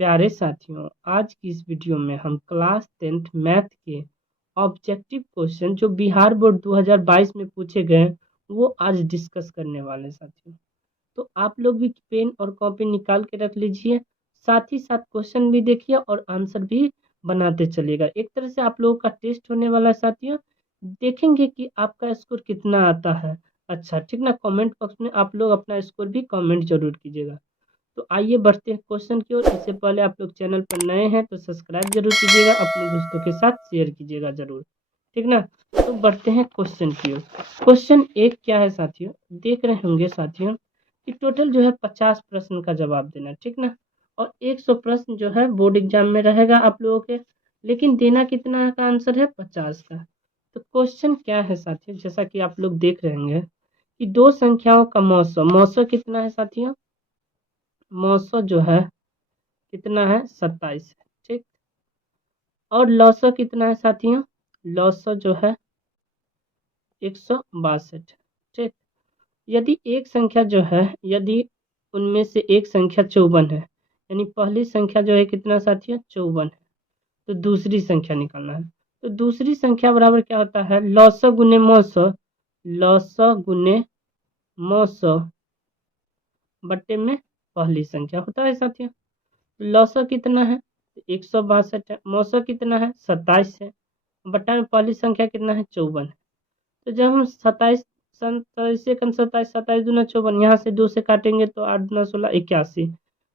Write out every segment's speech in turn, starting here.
प्यारे साथियों, आज की इस वीडियो में हम क्लास 10th मैथ के ऑब्जेक्टिव क्वेश्चन जो बिहार बोर्ड 2022 में पूछे गए हैं वो आज डिस्कस करने वाले हैं साथियों। तो आप लोग भी पेन और कॉपी निकाल के रख लीजिए, साथ ही साथ क्वेश्चन भी देखिए और आंसर भी बनाते चलिएगा। एक तरह से आप लोगों का टेस्ट होने वाला है साथियों। देखेंगे कि आपका स्कोर कितना आता है। अच्छा ठीक ना, कमेंट बॉक्स में आप लोग अपना स्कोर भी कमेंट जरूर कीजिएगा। तो आइए बढ़ते हैं क्वेश्चन की ओर। इससे पहले आप लोग चैनल पर नए हैं तो सब्सक्राइब जरूर कीजिएगा, अपने दोस्तों के साथ शेयर कीजिएगा जरूर, ठीक ना। तो बढ़ते हैं क्वेश्चन की ओर। क्वेश्चन एक क्या है साथियों, देख रहे होंगे साथियों कि टोटल जो है 50 प्रश्न का जवाब देना, ठीक ना। और 100 प्रश्न जो है बोर्ड एग्जाम में रहेगा आप लोगों के, लेकिन देना कितना का आंसर है 50 का। तो क्वेश्चन क्या है साथियों, जैसा कि आप लोग देख रहे होंगे कि दो संख्याओं का मौसम मौसम कितना है साथियों, मौसम जो है कितना है 27 है, ठीक। और लौसो कितना है साथियों, लौसो जो है 162, ठीक। यदि एक संख्या जो है, यदि उनमें से एक संख्या 54 है, यानी पहली संख्या जो है कितना साथियों 54 है, तो दूसरी संख्या निकालना है। तो दूसरी संख्या बराबर क्या होता है, लौसो गुने मौसो, लौसो गुने मौसो बट्टे में पहली संख्या होता है साथियों। लौसो कितना है 162 है, मौसो कितना है 27 है, बट्टा में पहली संख्या कितना है 54 है। तो जब हम 27 27 27 27 दूना 54, यहाँ से 2 से काटेंगे तो 8 दूना 16 81,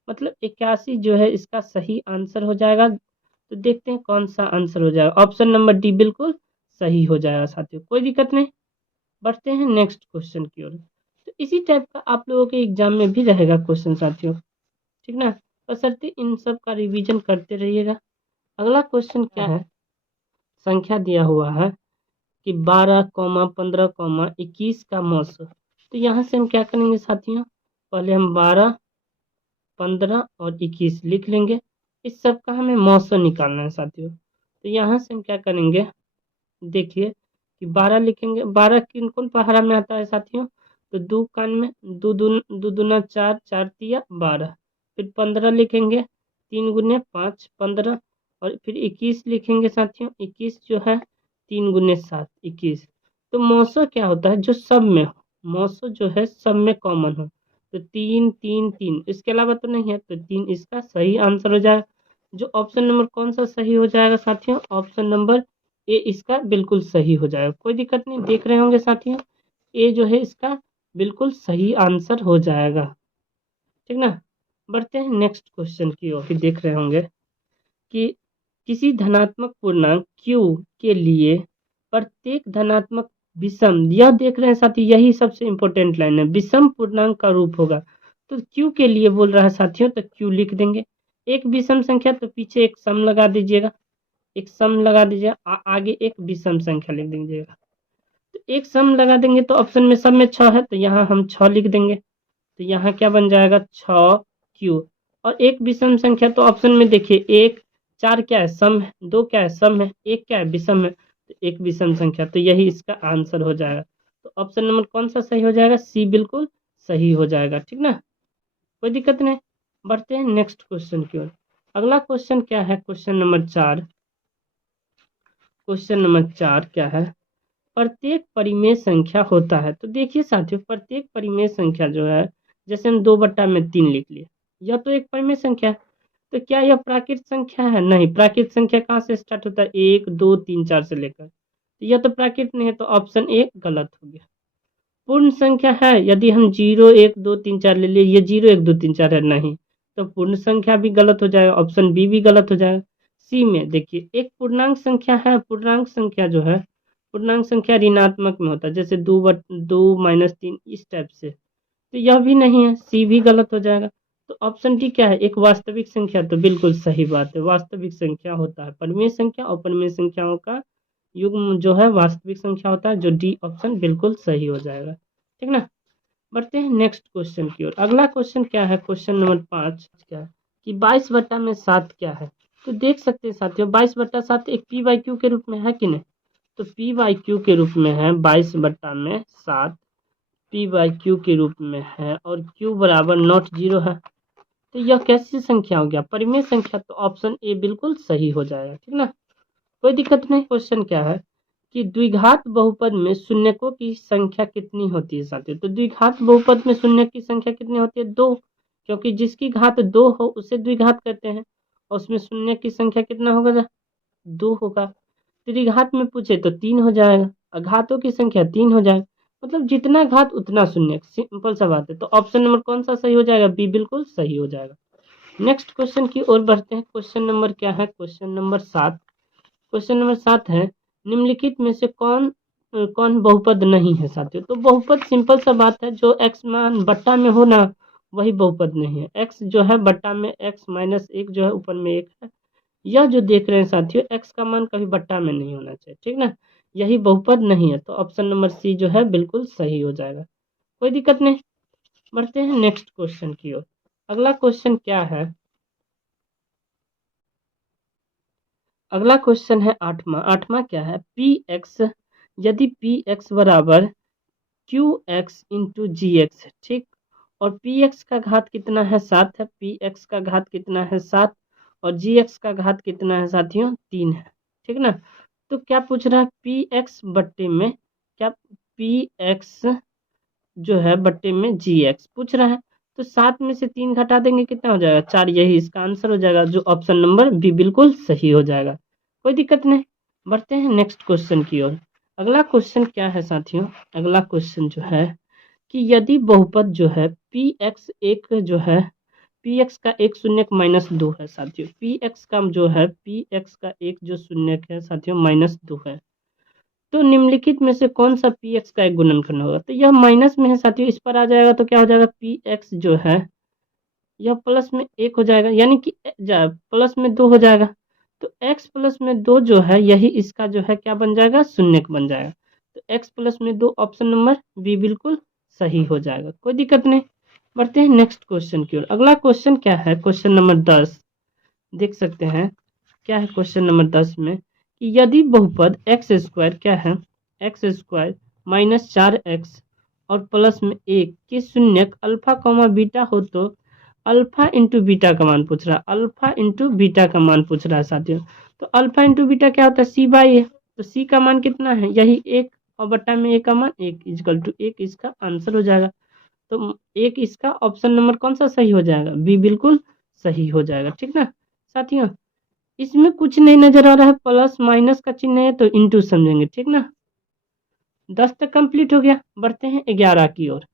मतलब 81 जो है इसका सही आंसर हो जाएगा। तो देखते हैं कौन सा आंसर हो जाएगा। ऑप्शन नंबर डी बिल्कुल सही हो जाएगा साथियों, कोई दिक्कत नहीं। बढ़ते हैं नेक्स्ट क्वेश्चन की ओर। तो इसी टाइप का आप लोगों के एग्जाम में भी रहेगा क्वेश्चन साथियों, ठीक ना। बशर्ते इन सब का रिवीजन करते रहिएगा। अगला क्वेश्चन क्या है, संख्या दिया हुआ है कि 12, 15, 21 का मौसम। तो यहाँ से हम क्या करेंगे साथियों, पहले हम 12, 15 और 21 लिख लेंगे। इस सब का हमें मौसम निकालना है साथियों। तो यहाँ से हम क्या करेंगे, देखिए कि 12 लिखेंगे। 12 किन कौन पहाड़ा में आता है साथियों, तो दो कान में, दो दूना 4, 4 तिया 12। फिर 15 लिखेंगे, 3 गुने 5 15। और फिर 21 लिखेंगे साथियों, 21 जो है 3 गुने 7 21। तो मौसम क्या होता है जो सब में हो, मौसम जो है सब में कॉमन हो, तो 3 3 3, इसके अलावा तो नहीं है, तो 3 इसका सही आंसर हो जाएगा। जो ऑप्शन नंबर कौन सा सही हो जाएगा साथियों, ऑप्शन नंबर ए इसका बिल्कुल सही हो जाएगा। कोई दिक्कत नहीं, देख रहे होंगे साथियों, ए जो है इसका बिल्कुल सही आंसर हो जाएगा, ठीक ना। बढ़ते हैं नेक्स्ट क्वेश्चन की ओर। देख रहे होंगे कि किसी धनात्मक पूर्णांक q के लिए प्रत्येक धनात्मक विषम, यह देख रहे हैं साथी, यही सबसे इंपॉर्टेंट लाइन है, विषम पूर्णांक का रूप होगा। तो q के लिए बोल रहा है साथियों, तो q लिख देंगे। एक विषम संख्या तो पीछे एक सम लगा दीजिएगा, एक सम लगा दीजिए, आगे एक विषम संख्या लिख दीजिएगा। तो एक सम लगा देंगे तो ऑप्शन में सब में 6 है, तो यहाँ हम 6 लिख देंगे। तो यहाँ क्या बन जाएगा 6q। और एक विषम संख्या तो ऑप्शन में देखिए, एक 4 क्या है सम है, 2 क्या है सम है, एक क्या है विषम है, तो एक विषम संख्या, तो यही इसका आंसर हो जाएगा। तो ऑप्शन नंबर कौन सा सही हो जाएगा, सी बिल्कुल सही हो जाएगा, ठीक ना, कोई दिक्कत नहीं। बढ़ते हैं नेक्स्ट क्वेश्चन की ओर। अगला क्वेश्चन क्या है, क्वेश्चन नंबर 4। क्वेश्चन नंबर 4 क्या है, प्रत्येक परिमेय संख्या होता है। तो देखिए साथियों, प्रत्येक परिमेय संख्या जो है, जैसे हम 2/3 लिख लिए, यह तो एक परिमेय संख्या है। तो क्या यह प्राकृत संख्या है, नहीं। प्राकृत संख्या कहाँ से स्टार्ट होता है, 1 2 3 4 से लेकर, तो यह तो प्राकृत नहीं है, तो ऑप्शन ए गलत हो गया। पूर्ण संख्या है, यदि हम 0 1 2 3 4 ले लिए, ये 0 1 2 3 4 है, नहीं, तो पूर्ण संख्या भी गलत हो जाएगा, ऑप्शन बी भी गलत हो जाएगा। सी में देखिए एक पूर्णांक संख्या है, पूर्णांक संख्या जो है, पूर्णांक संख्या ऋणात्मक में होता है, जैसे 2 - 3 इस टाइप से, तो यह भी नहीं है, सी भी गलत हो जाएगा। तो ऑप्शन डी क्या है, एक वास्तविक संख्या, तो बिल्कुल सही बात है, वास्तविक संख्या होता है परिमेय संख्या, और परिमेय संख्याओं का युग्म जो है वास्तविक संख्या होता है, जो डी ऑप्शन बिल्कुल सही हो जाएगा, ठीक ना। बढ़ते हैं नेक्स्ट क्वेश्चन की ओर। अगला क्वेश्चन क्या है, क्वेश्चन नंबर 5 क्या है कि 22/7 क्या है। तो देख सकते हैं साथियों, 22/7 एक पी बाई क्यू के रूप में है कि नहीं। तो पी बाई क्यू के रूप में है 22/7, पी बाई क्यू के रूप में है, और क्यू बराबर नॉट जीरो है। तो यह कैसी संख्या हो गया, परिमेय संख्या, तो ऑप्शन ए बिल्कुल सही हो जाएगा। ठीक ना, कोई दिक्कत नहीं। क्वेश्चन क्या है कि द्विघात बहुपद में शून्यकों की संख्या कितनी होती है साथियों। तो द्विघात बहुपद में शून्य की संख्या कितनी होती है, 2, क्योंकि जिसकी घात 2 हो उसे द्विघात कहते हैं, और उसमें शून्य की संख्या कितना होगा, 2 होगा। त्रिघात में पूछे तो 3 हो जाएगा, घातों की संख्या 3 हो जाएगा, मतलब जितना घात उतना शून्य, सिंपल सा बात है। तो ऑप्शन नंबर कौन सा सही हो जाएगा, बी बिल्कुल सही हो जाएगा। नेक्स्ट क्वेश्चन की ओर बढ़ते हैं। क्वेश्चन नंबर क्या है, क्वेश्चन नंबर 7। क्वेश्चन नंबर 7 है, निम्नलिखित में से कौन कौन बहुपद नहीं है साथियों। तो बहुपद सिंपल सा बात है, जो x मान बट्टा में हो ना वही बहुपद नहीं है। x जो है बट्टा में x-1 जो है ऊपर में 1 है, यह जो देख रहे हैं साथियों, x का मान कभी बट्टा में नहीं होना चाहिए। ठीक ना, यही बहुपद नहीं है, तो ऑप्शन नंबर सी जो है बिल्कुल सही हो जाएगा। कोई दिक्कत नहीं, बढ़ते हैं नेक्स्ट क्वेश्चन की ओर। अगला क्वेश्चन क्या है, अगला क्वेश्चन है 8वां। 8वां क्या है, पी एक्स, यदि पी एक्स बराबर क्यू एक्स इंटू जी एक्स है, ठीक, और पी एक्स का घात कितना है, 7 है, पी एक्स का घात कितना है, 7, और जी एक्स का घात कितना है साथियों, 3 है। ठीक ना, तो क्या पूछ रहा है, पी एक्स बट्टे में क्या, पी एक्स जो है बट्टे में जी एक्स पूछ रहा है। तो 7 में से 3 घटा देंगे कितना हो जाएगा, 4, यही इसका आंसर हो जाएगा, जो ऑप्शन नंबर बी बिल्कुल सही हो जाएगा। कोई दिक्कत नहीं, बढ़ते हैं नेक्स्ट क्वेश्चन की ओर। अगला क्वेश्चन क्या है साथियों, अगला क्वेश्चन जो है कि यदि बहुपद जो है पी एक्स एक जो है, पी एक्स का एक शून्यक -2 है साथियों, पी एक्स का जो है, पी एक्स का एक जो शून्यक है साथियों -2 है, तो निम्नलिखित में से कौन सा पी एक्स का एक गुणनखंड होगा। तो यह माइनस में है साथियों, इस पर आ जाएगा तो क्या हो जाएगा, पी एक्स जो है यह प्लस में 1 हो जाएगा, यानी कि प्लस में 2 हो जाएगा। तो x प्लस में 2 जो है यही इसका जो है क्या बन जाएगा, शून्यक बन जाएगा। तो x प्लस में 2 ऑप्शन नंबर बी बिल्कुल सही हो जाएगा। कोई दिक्कत नहीं, बढ़ते हैं नेक्स्ट क्वेश्चन की ओर। अगला क्वेश्चन क्या है, क्वेश्चन नंबर 10 देख सकते हैं। क्या है क्वेश्चन नंबर 10 में कि यदि बहुपद एक्स स्क्वायर क्या है, एक्स स्क्वायर -4x और प्लस में 1 के शून्यक अल्फा कॉमा बीटा हो, तो अल्फा इंटू बीटा का मान पूछ रहा है, अल्फा इंटू बीटा का मान पूछ रहा है साथियों। तो अल्फा इंटू बीटा क्या होता है, सी बाई ए, तो सी का मान कितना है, यही 1, और बट्टा में ए का मान 1 इजकल टू 1, इसका आंसर हो जाएगा। तो 1 इसका ऑप्शन नंबर कौन सा सही हो जाएगा, बी बिल्कुल सही हो जाएगा। ठीक ना साथियों, इसमें कुछ नहीं नजर आ रहा है, प्लस माइनस का चिन्ह है तो इंटू समझेंगे। ठीक ना, 10 तक कंप्लीट हो गया, बढ़ते हैं 11 की ओर।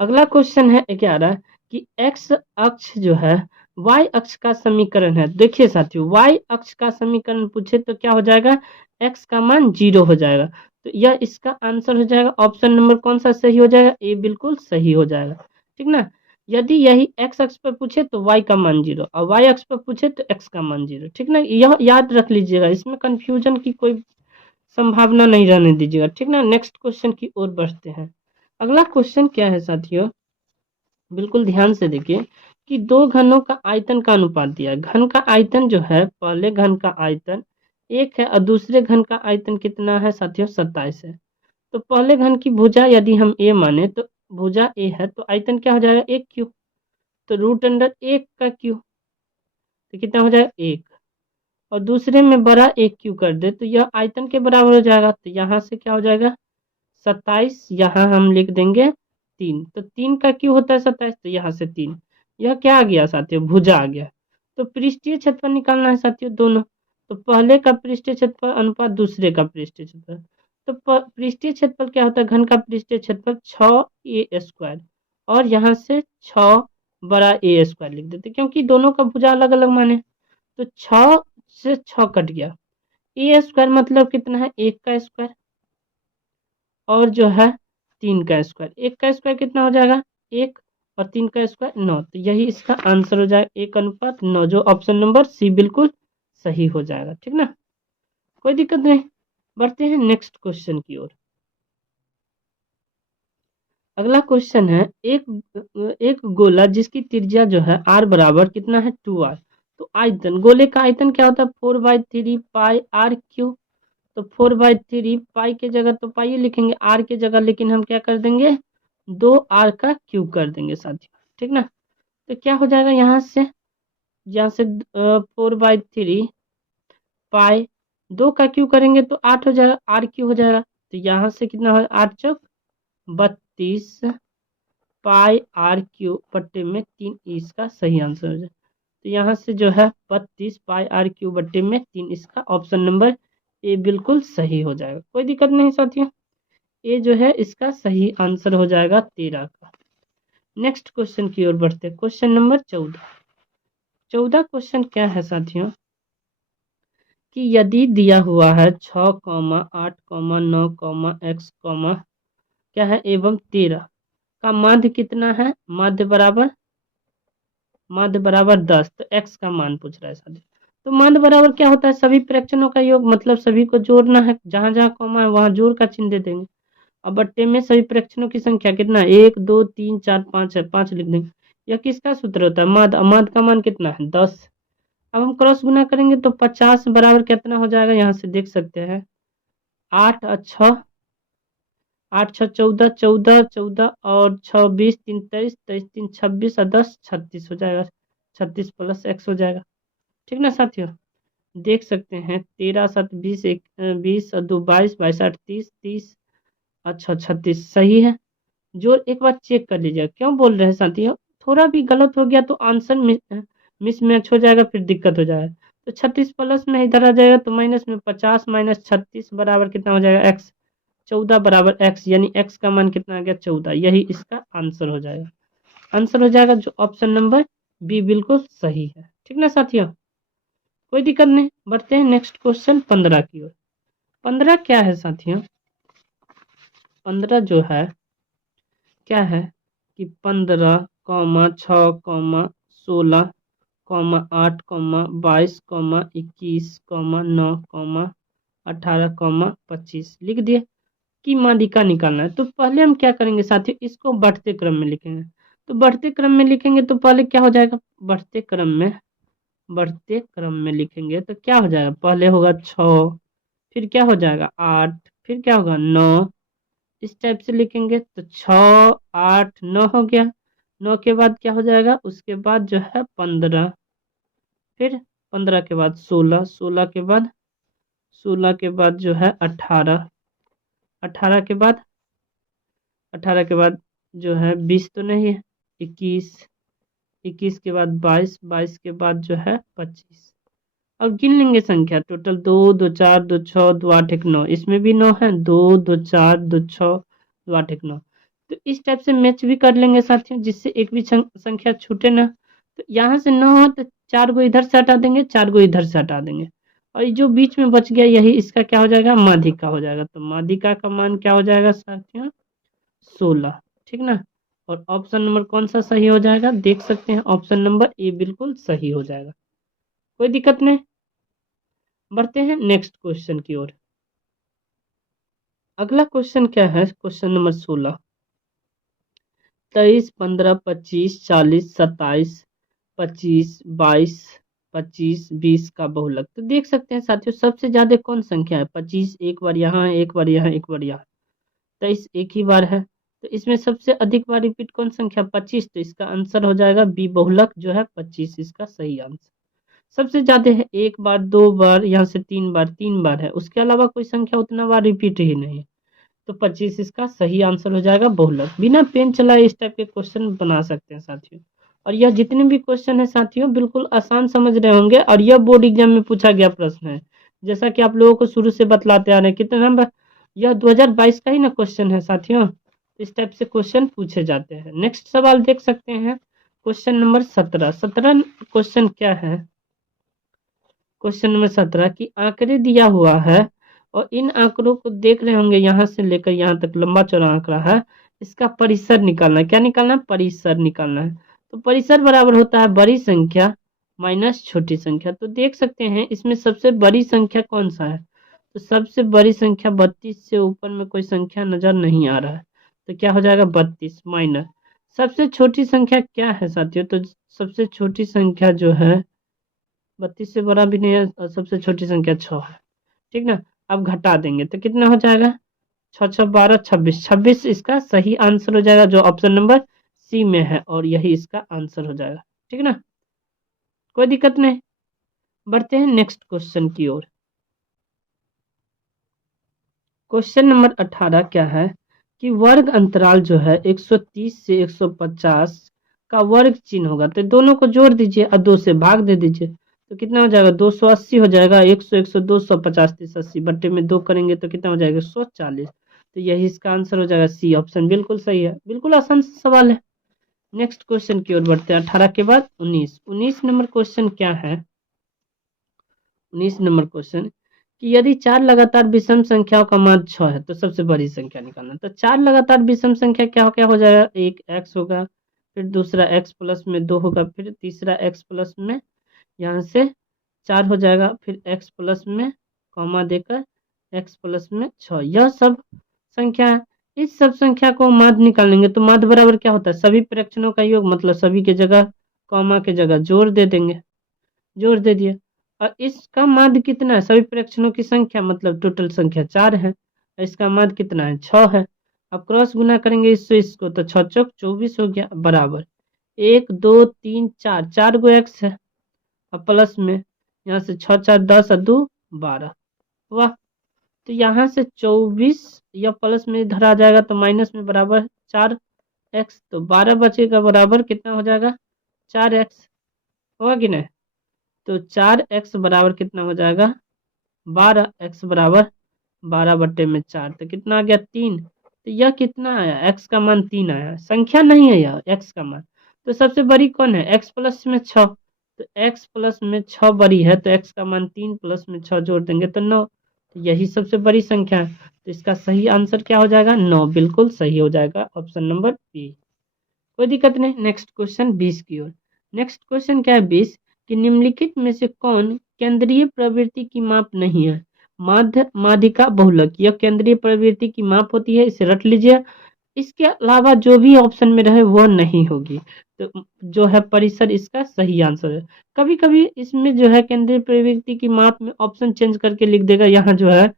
अगला क्वेश्चन है 11 कि x अक्ष जो है y अक्ष का समीकरण है। देखिए साथियों, y अक्ष का समीकरण पूछे तो क्या हो जाएगा, x का मान 0 हो जाएगा, तो यह इसका आंसर हो जाएगा। ऑप्शन नंबर कौन सा सही हो जाएगा, ए बिल्कुल सही हो जाएगा। ठीक ना, यदि यही x अक्ष पर पूछे तो y का मान 0, और y अक्ष पर पूछे तो x का मान 0। ठीक ना, यह याद रख लीजिएगा, इसमें कंफ्यूजन की कोई संभावना नहीं रहने दीजिएगा। ठीक ना, नेक्स्ट क्वेश्चन की ओर बढ़ते हैं। अगला क्वेश्चन क्या है साथियों, बिल्कुल ध्यान से देखिए कि दो घनों का आयतन का अनुपात दिया है। घन का आयतन जो है, पहले घन का आयतन 1 है और दूसरे घन का आयतन कितना है साथियों, 27 है। तो पहले घन की भुजा यदि हम a माने तो भुजा a है, तो आयतन क्या हो जाएगा, 1 क्यूब, तो √1 का क्यूब, तो कितना हो जाएगा 1, और दूसरे में बड़ा 1 क्यूब कर दे तो यह आयतन के बराबर हो जाएगा। तो यहाँ से क्या हो जाएगा, 27, यहाँ हम लिख देंगे 3, तो 3 का क्यों होता है 27, तो यहाँ से 3, यह क्या आ गया साथियों, भुजा आ गया। तो पृष्ठीय क्षेत्रफल निकालना है साथियों दोनों, तो पहले का पृष्ठीय क्षेत्रफल अनुपात दूसरे का पृष्ठीय क्षेत्रफल। तो पृष्ठीय क्षेत्रफल क्या होता है, घन का पृष्ठीय क्षेत्रफल 6a² और यहाँ से 6 बड़ा a² लिख देते, क्योंकि दोनों का भुजा अलग अलग माने। तो 6 से 6 कट गया, a² मतलब कितना है, 1 का स्क्वायर, और जो है 3 का स्क्वायर, 1 का स्क्वायर कितना हो जाएगा 1, और 3 का स्क्वायर 9, तो यही इसका आंसर हो जाएगा 1:9, जो ऑप्शन नंबर सी बिल्कुल सही हो जाएगा। ठीक ना, कोई दिक्कत नहीं, बढ़ते हैं नेक्स्ट क्वेश्चन की ओर। अगला क्वेश्चन है, एक गोला जिसकी त्रिज्या जो है r बराबर कितना है 2r, तो आयतन, गोले का आयतन क्या होता है 4/3 पाई r क्यूब। तो 4/3 पाई के जगह तो पाई लिखेंगे, r के जगह लेकिन हम क्या कर देंगे 2r का क्यूब कर देंगे साथियों। ठीक ना। तो क्या हो जाएगा यहाँ से 4/3 पाई 2 का क्यू करेंगे तो 8 हो जाएगा, आर क्यू हो जाएगा। तो यहाँ से कितना हो 8 चौक 32 पाई आर क्यू बट्टे में 3 इसका सही आंसर हो जाएगा। तो यहाँ से जो है 32 पाई आर क्यू बट्टे में 3 इसका ऑप्शन नंबर ए बिल्कुल सही हो जाएगा। कोई दिक्कत नहीं साथियों, ए जो है इसका सही आंसर हो जाएगा 13 का। नेक्स्ट क्वेश्चन की ओर बढ़ते हैं। क्वेश्चन नंबर 14 क्वेश्चन क्या है साथियों कि यदि दिया हुआ है 6, 8, 9, x, क्या है एवं 13 का माध्य कितना है, माध्य बराबर 10, तो x का मान पूछ रहा है साथियों। तो माध्य बराबर क्या होता है, सभी फ्रैक्शनों का योग, मतलब सभी को जोड़ना है, जहां जहां कॉमा है वहां जोड़ का चिन्ह दे देंगे। अब बट्टे में सभी फ्रैक्शनों की संख्या कितना है 1, 2, 3, 4, 5 है, 5 लिख देंगे। यह किसका सूत्र होता है, माध्य का मान कितना है 10। अब हम क्रॉस गुना करेंगे तो 50 बराबर कितना हो जाएगा, यहाँ से देख सकते हैं 8 और 6, 8 6 14, 14 14 और 6 20, 3 23, 23 3 26 और 10 36 हो जाएगा, 36 प्लस x हो जाएगा। ठीक ना साथियों, देख सकते हैं 13 7 20 1 20 और 2 22, 22 8 30, 30 अच्छा 36 सही है। जो एक बार चेक कर लीजिएगा, क्यों बोल रहे हैं साथियों, थोड़ा भी गलत हो गया तो आंसर मिसमैच हो जाएगा, फिर दिक्कत हो जाएगा। तो 36 प्लस में इधर आ जाएगा तो माइनस में 50 माइनस 36 बराबर कितना हो जाएगा x, 14 बराबर x, यानी x का मान कितना आ गया 14, यही इसका आंसर हो जाएगा। आंसर हो जाएगा जो ऑप्शन नंबर बी बिल्कुल सही है। ठीक ना साथियों, कोई दिक्कत नहीं। बढ़ते हैं नेक्स्ट क्वेश्चन 15 की ओर। 15 क्या है साथियों, 15 जो है क्या है कि 15, 6, 16, 8, 22, 21, 9, 18, 25 लिख दिए कि माध्यिका निकालना है। तो पहले हम क्या करेंगे साथियों, इसको बढ़ते क्रम में लिखेंगे। तो बढ़ते क्रम में लिखेंगे तो पहले क्या हो जाएगा, बढ़ते क्रम में लिखेंगे तो क्या हो जाएगा, पहले होगा 6, फिर क्या हो जाएगा 8, फिर क्या होगा 9, इस टाइप से लिखेंगे तो 6 8 9 हो गया। 9 के बाद क्या हो जाएगा, उसके बाद जो है 15, फिर 15 के बाद 16, 16 के बाद जो है 18, 18 के बाद जो है 20 तो नहीं है, 21, 21 के बाद 22, 22 के बाद जो है 25। अब गिन लेंगे संख्या टोटल 2 2 4 2 6 2 8 1 9, इसमें भी 9 है, 2 2 4 2 6 2 8 1 9। तो इस टाइप से मैच भी कर लेंगे साथियों, जिससे एक भी संख्या छूटे ना। तो यहाँ से 9 है तो 4 को इधर से हटा देंगे, 4 को इधर से हटा देंगे, और जो बीच में बच गया यही इसका क्या हो जाएगा, माध्यिका हो जाएगा। तो माध्यिका का मान क्या हो जाएगा साथियों 16। ठीक ना, और ऑप्शन नंबर कौन सा सही हो जाएगा, देख सकते हैं ऑप्शन नंबर ए बिल्कुल सही हो जाएगा। कोई दिक्कत नहीं। बढ़ते हैं नेक्स्ट क्वेश्चन की ओर। अगला क्वेश्चन क्या है, क्वेश्चन नंबर 16, 23, 15, 25, 40, 27, 25, 22, 25, 20 का बहुलक। तो देख सकते हैं साथियों सबसे ज्यादा कौन संख्या है, 25 एक बार यहाँ है, एक बार यहाँ, एक बार यहाँ, 23 एक ही बार है। तो इसमें सबसे अधिक बार रिपीट कौन संख्या 25, तो इसका आंसर हो जाएगा बी बहुलक जो है 25 इसका सही आंसर। सबसे ज्यादा है एक बार, 2 बार, यहाँ से 3 बार, 3 बार है, उसके अलावा कोई संख्या उतना बार रिपीट ही नहीं है। तो 25 इसका सही आंसर हो जाएगा बहुलक। बिना पेन चलाए इस टाइप के क्वेश्चन बना सकते हैं साथियों। और यह जितने भी क्वेश्चन है साथियों बिल्कुल आसान समझ रहे होंगे, और यह बोर्ड एग्जाम में पूछा गया प्रश्न है, जैसा कि आप लोगों को शुरू से बतलाते आ रहे हैं। कितना नंबर, यह 2022 का ही ना क्वेश्चन है साथियों, इस टाइप से क्वेश्चन पूछे जाते हैं। नेक्स्ट सवाल देख सकते हैं, क्वेश्चन नंबर 17। 17 क्वेश्चन क्या है, क्वेश्चन नंबर 17 की आंकड़े दिया हुआ है और इन आंकड़ों को देख रहे होंगे, यहाँ से लेकर यहाँ तक लंबा चौड़ा आंकड़ा है, इसका परिसर निकालना है। क्या निकालना है, परिसर निकालना है। तो परिसर बराबर होता है बड़ी संख्या माइनस छोटी संख्या। तो देख सकते हैं इसमें सबसे बड़ी संख्या कौन सा है, तो सबसे बड़ी संख्या 32 से ऊपर में कोई संख्या नजर नहीं आ रहा है, तो क्या हो जाएगा 32 माइनस सबसे छोटी संख्या क्या है साथियों, तो सबसे छोटी संख्या जो है 32 से बड़ा भी नहीं है, और सबसे छोटी संख्या 6 है। ठीक ना, अब घटा देंगे तो कितना हो जाएगा 6 6 12 26, 26 इसका सही आंसर हो जाएगा जो ऑप्शन नंबर सी में है और यही इसका आंसर हो जाएगा। ठीक है ना, कोई दिक्कत नहीं। बढ़ते हैं नेक्स्ट क्वेश्चन की ओर। क्वेश्चन नंबर 18 क्या है कि वर्ग अंतराल जो है 130 से 150 का वर्ग चिन्ह होगा, तो दोनों को जोड़ दीजिए और 2 से भाग दे दीजिए, तो कितना हो जाएगा 280 हो जाएगा। 100 100 250 30 80 बट्टे में 2 करेंगे तो कितना हो जाएगा 140। तो यही इसका आंसर हो जाएगा सी ऑप्शन, बिल्कुल सही है, बिल्कुल आसान सवाल है। नेक्स्ट क्वेश्चन की ओर बढ़ते हैं। 18 के बाद 19 नंबर क्वेश्चन क्या है। 19 नंबर क्वेश्चन कि यदि 4 लगातार विषम संख्याओं का मान 6 है तो सबसे बड़ी संख्या निकालना। तो 4 लगातार विषम संख्या क्या हो जाएगा, एक x होगा, फिर दूसरा x प्लस में 2 होगा, फिर तीसरा x प्लस में यहाँ से 4 हो जाएगा, फिर x प्लस में कॉमा देकर x प्लस में 6। यह सब संख्या है। इस सब संख्या को माध्य निकालेंगे तो माध्य बराबर क्या होता है, सभी प्रक्षणों का योग, मतलब सभी के जगह कॉमा के जगह जोड़ दे देंगे, जोड़ दे दिए। और इसका माध्य कितना है, सभी प्रक्षणों की संख्या मतलब टोटल संख्या 4 है, इसका माध्य कितना है 6 है। अब क्रॉस गुना करेंगे इससे इसको, तो 6 चौक 24 हो गया, बराबर 1 2 3 4, 4 गो x है, अब प्लस में यहाँ से 6 4 10 और 2 12। वाह, तो यहाँ से 24 या प्लस में इधर आ जाएगा तो माइनस में बराबर 4x, तो 12 बचेगा, बराबर कितना हो जाएगा 4x, होगा कि नहीं। तो 4x बराबर कितना हो जाएगा 12, x बराबर 12 बट्टे में 4, तो कितना आ गया 3। तो यह कितना आया, x का मान 3 आया, संख्या नहीं है यह x का मान। तो सबसे बड़ी कौन है, x प्लस में 6, तो x प्लस में 6 बड़ी है, तो x का मान 3 प्लस में 6 जोड़ देंगे तो 9, तो यही सबसे बड़ी संख्या है। तो इसका सही आंसर क्या हो जाएगा 9, बिल्कुल सही हो जाएगा ऑप्शन नंबर बी, कोई दिक्कत नहीं। नेक्स्ट क्वेश्चन 20 की ओर। नेक्स्ट क्वेश्चन क्या है 20 कि निम्नलिखित में से कौन केंद्रीय प्रवृत्ति की माप नहीं है। माध्यिका बहुलक यह केंद्रीय प्रवृत्ति की माप होती है, इसे रट लीजिए। इसके अलावा जो भी ऑप्शन में रहे वह नहीं होगी, तो जो है परिसर इसका सही आंसर है। कभी कभी इसमें जो है केंद्रीय प्रवृत्ति की माप में ऑप्शन चेंज करके लिख देगा, यहाँ जो है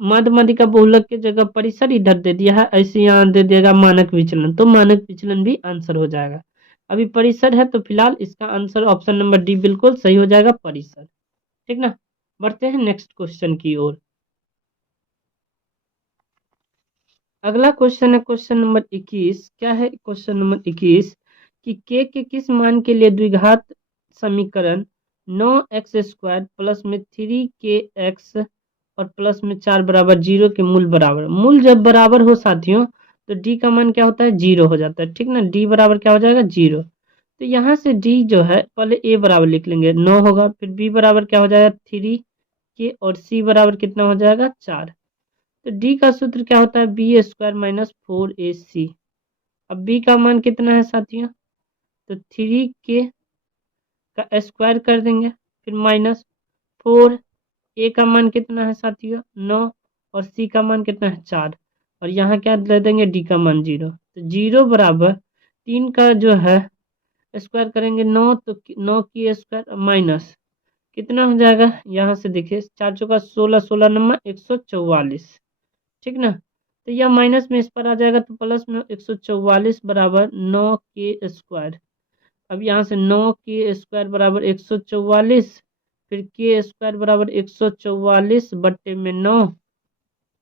माध्यिका बहुलक की जगह परिसर इधर दे दिया है, ऐसे यहाँ दे देगा मानक विचलन, तो मानक विचलन भी आंसर हो जाएगा। अभी परिसर है तो फिलहाल इसका आंसर ऑप्शन नंबर डी बिल्कुल सही हो जाएगा, परिसर। ठीक ना, बढ़ते हैं नेक्स्ट क्वेश्चन की ओर। अगला क्वेश्चन है क्वेश्चन नंबर 21। क्या है क्वेश्चन नंबर 21 कि के किस मान के लिए द्विघात समीकरण 9x² प्लस में 3kx और प्लस में 4 बराबर 0 के मूल बराबर। मूल जब बराबर हो साथियों तो डी का मान क्या होता है 0 हो जाता है, ठीक ना, डी बराबर क्या हो जाएगा 0। तो यहाँ से डी जो है पहले ए बराबर लिख लेंगे 9 होगा, फिर बी बराबर क्या हो जाएगा 3k और सी बराबर कितना हो जाएगा 4। तो डी का सूत्र क्या होता है b² माइनस 4ac। अब b का मान कितना है साथियों, तो 3k का स्क्वायर कर देंगे, फिर माइनस 4, ए का मान कितना है साथियों 9 और सी का मान कितना है 4, और यहाँ क्या दे देंगे डी का मान 0। तो 0 बराबर 3 का जो है स्क्वायर करेंगे 9, तो 9 की स्क्वायर माइनस कितना हो जाएगा, यहाँ से देखिए 4 चौका 16, 16 नंबर 144, ठीक ना। तो यह माइनस में इस पर आ जाएगा तो प्लस में 144 बराबर 9k²। अब यहाँ से 9k² बराबर 144, फिर k² बराबर 144 बट्टे में 9,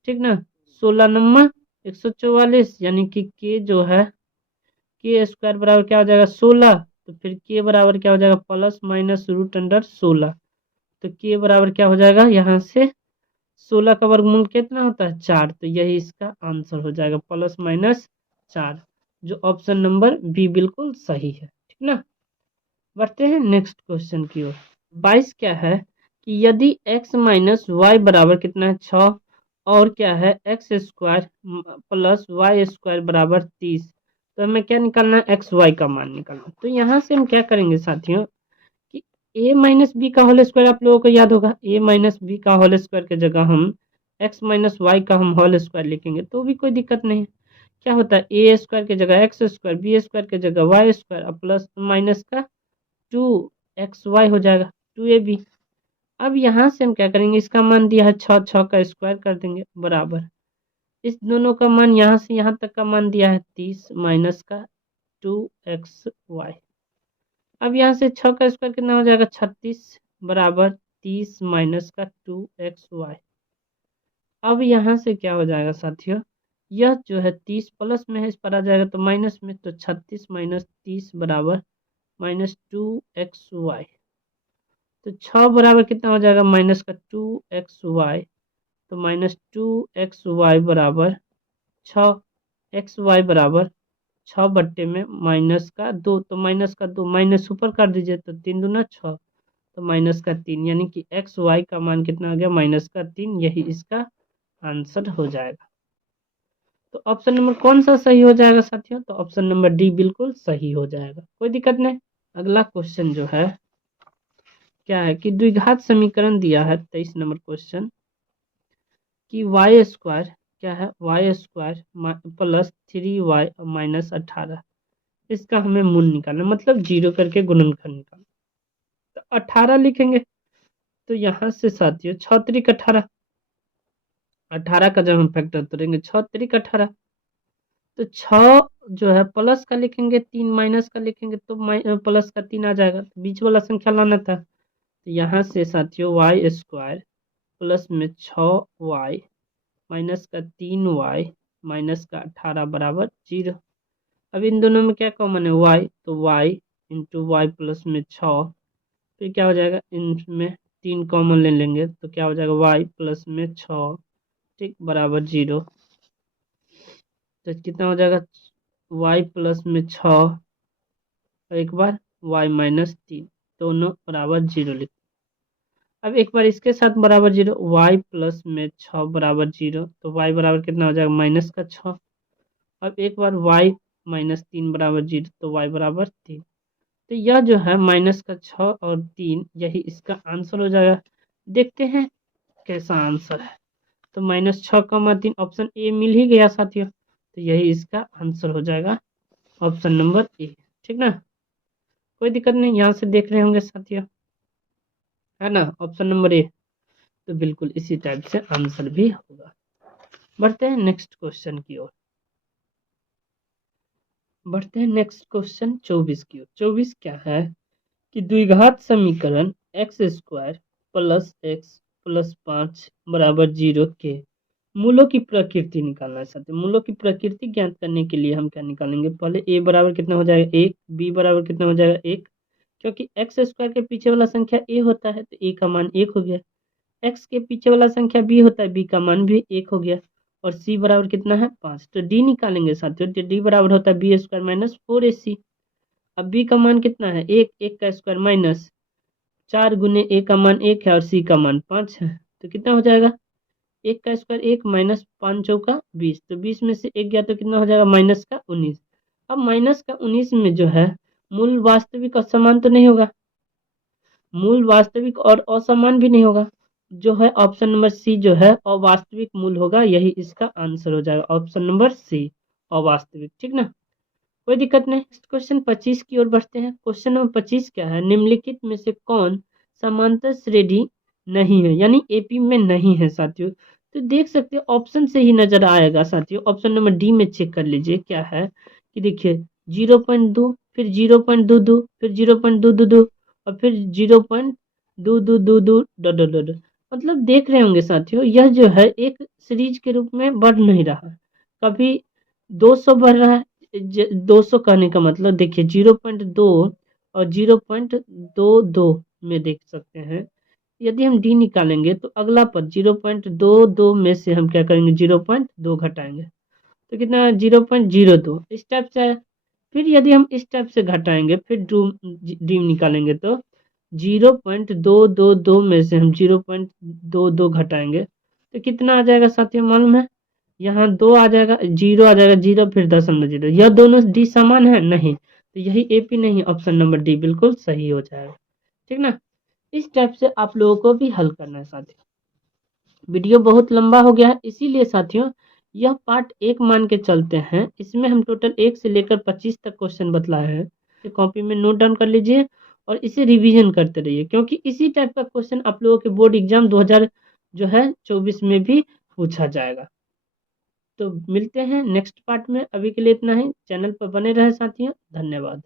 ठीक ना, 16 नंबर 144, यानी कि k जो है k² बराबर क्या हो जाएगा 16, तो फिर k बराबर क्या हो जाएगा प्लस माइनस रूट अंडर 16। तो k बराबर क्या हो जाएगा यहाँ से 16 का वर्गमूल कितना होता है 4, तो यही इसका आंसर हो जाएगा प्लस माइनस 4, जो ऑप्शन नंबर बी बिल्कुल सही है। ठीक ना, बढ़ते हैं नेक्स्ट क्वेश्चन की ओर। 22 क्या है कि यदि x माइनस वाई बराबर कितना है 6 और क्या है x² प्लस y² बराबर 30, तो हमें क्या निकालना है एक्स वाई का मान निकालना। तो यहाँ से हम क्या करेंगे साथियों कि a माइनस बी का होल स्क्वायर आप लोगों को याद होगा, a माइनस बी का होल स्क्वायर के जगह हम x माइनस वाई का हम होल स्क्वायर लिखेंगे तो भी कोई दिक्कत नहीं है। क्या होता है a² के जगह x², b² के जगह y² और प्लस माइनस का 2xy हो जाएगा 2ab। अब यहाँ से हम क्या करेंगे, इसका मान दिया है 6, 6 का स्क्वायर कर देंगे बराबर इस दोनों का मान यहाँ से यहाँ तक का मान दिया है 30 माइनस का 2xy। अब यहाँ से 6 का स्क्वायर कितना हो जाएगा 36 बराबर 30 माइनस का 2xy। अब यहाँ से क्या हो जाएगा साथियों, यह जो है 30 प्लस में है, इस पर आ जाएगा तो माइनस में, तो 36 माइनस 30 बराबर -2xy। तो 6 बराबर कितना हो जाएगा माइनस का 2xy, तो -2xy बराबर 6, xy बराबर 6 बट्टे में माइनस का 2, तो माइनस का 2 माइनस ऊपर कर दीजिए तो 3 दूना 6, तो माइनस का 3, यानी कि xy का मान कितना आ गया माइनस का 3। यही इसका आंसर हो जाएगा। तो ऑप्शन नंबर कौन सा सही हो जाएगा साथियों, तो ऑप्शन नंबर डी बिल्कुल सही हो जाएगा, कोई दिक्कत नहीं। अगला क्वेश्चन जो है क्या है कि द्विघात समीकरण दिया है 23 नंबर क्वेश्चन कि वाई स्क्वायर क्या है, Y square plus 3y minus 18, इसका हमें मूल निकालना, मतलब जीरो करके गुणनखंड निकालना। तो 18 लिखेंगे, तो यहाँ से साथियों 6 त्रिक 18, 18 का जब हम फैक्टर करेंगे 6 त्रिक 18, तो 6 जो है प्लस का लिखेंगे, 3 माइनस का लिखेंगे तो प्लस का 3 आ जाएगा, तो बीच वाला संख्या लाना था। तो यहाँ से साथियों वाई स्क्वायर प्लस में 6y माइनस का 3y माइनस का 18 बराबर 0। अब इन दोनों में क्या कॉमन है y, तो y इंटू वाई प्लस में 6, फिर क्या हो जाएगा इनमें 3 कॉमन ले लेंगे तो क्या हो जाएगा y प्लस में 6 ठीक बराबर 0। तो कितना हो जाएगा y प्लस में 6 और एक बार y माइनस 3, दोनों बराबर 0 लिख। अब एक बार इसके साथ बराबर 0, y प्लस में 6 बराबर 0, तो y बराबर कितना हो जाएगा माइनस का 6। अब एक बार y माइनस 3 बराबर 0, तो y बराबर 3। तो यह जो है माइनस का 6 और 3 यही इसका आंसर हो जाएगा। देखते हैं कैसा आंसर है। तो -6, 3 ऑप्शन ए मिल ही गया साथियों, तो यही इसका आंसर हो जाएगा ऑप्शन नंबर ए, ठीक ना, कोई दिक्कत नहीं। यहाँ से देख रहे होंगे साथियों, है ना, ऑप्शन नंबर ए, तो बिल्कुल इसी टाइप से आंसर भी होगा। बढ़ते हैं नेक्स्ट क्वेश्चन की ओर, बढ़ते हैं नेक्स्ट क्वेश्चन 24 की ओर। 24 क्या है कि द्विघात समीकरण x square plus x plus 5 बराबर 0 के मूलों की प्रकृति निकालना है साथियों। मूलों की प्रकृति ज्ञात करने के लिए हम क्या निकालेंगे, पहले a बराबर कितना हो जाएगा 1, b बराबर कितना हो जाएगा 1, क्योंकि एक्स स्क्वायर के पीछे वाला संख्या a होता है तो a का मान 1 हो गया, x के पीछे वाला संख्या b होता है, b का मान भी 1 हो गया, और c बराबर कितना है 5, तो d निकालेंगे साथियों, तो d बराबर होता है b स्क्वायर माइनस 4ac। अब b का मान कितना है 1, 1 का स्क्वायर माइनस 4 गुने a का मान 1 है और c का मान 5 है, तो कितना हो जाएगा 1 का स्क्वायर 1 माइनस 5 चौका 20, तो 20 में से 1 गया तो कितना हो जाएगा माइनस का 19। अब माइनस का 19 में जो है मूल वास्तविक और समान तो नहीं होगा, मूल वास्तविक और असमान भी नहीं होगा, जो है ऑप्शन नंबर सी जो है अवास्तविक मूल होगा, यही इसका आंसर हो जाएगा ऑप्शन नंबर सी अवास्तविक, ठीक ना, कोई दिक्कत नहीं। नेक्स्ट क्वेश्चन 25 की ओर बढ़ते हैं। क्वेश्चन नंबर 25 क्या है, निम्नलिखित में से कौन समांतर श्रेणी नहीं है, यानी एपी में नहीं है साथियों। तो देख सकते हो ऑप्शन से ही नजर आएगा साथियों, ऑप्शन नंबर डी में चेक कर लीजिए क्या है कि देखिए 0.2 फिर 0.22 फिर 0.222 और फिर 0.2222 डॉट डॉट डॉट, मतलब देख रहे होंगे साथियों यह जो है एक सीरीज के रूप में बढ़ नहीं रहा, कभी 200 बढ़ रहा है, 200 कहने का मतलब देखिए 0.2 और 0.22 में देख सकते हैं। यदि हम डी निकालेंगे तो अगला पद 0.22 में से हम क्या करेंगे 0.2 घटाएंगे तो कितना 0.02 इस टाइप से आया। फिर यदि हम इस टाइप से घटाएंगे फिर डी निकालेंगे तो 0.222 में से हम 0.22 घटाएंगे तो कितना आ जाएगा साथियों मालूम है, यहाँ 2 आ जाएगा, 0 आ जाएगा, 0 फिर 0.0, यह दोनों डी समान है नहीं, तो यही एपी नहीं, ऑप्शन नंबर डी बिल्कुल सही हो जाएगा, ठीक ना। इस टाइप से आप लोगों को भी हल करना है साथियों। वीडियो बहुत लंबा हो गया है, इसीलिए साथियों यह पार्ट 1 मान के चलते हैं, इसमें हम टोटल 1 से लेकर 25 तक क्वेश्चन बतलाए हैं, तो कॉपी में नोट डाउन कर लीजिए और इसे रिवीजन करते रहिए, क्योंकि इसी टाइप का क्वेश्चन आप लोगों के बोर्ड एग्जाम 2024 में भी पूछा जाएगा। तो मिलते हैं नेक्स्ट पार्ट में, अभी के लिए इतना ही। चैनल पर बने रहे साथियों, धन्यवाद।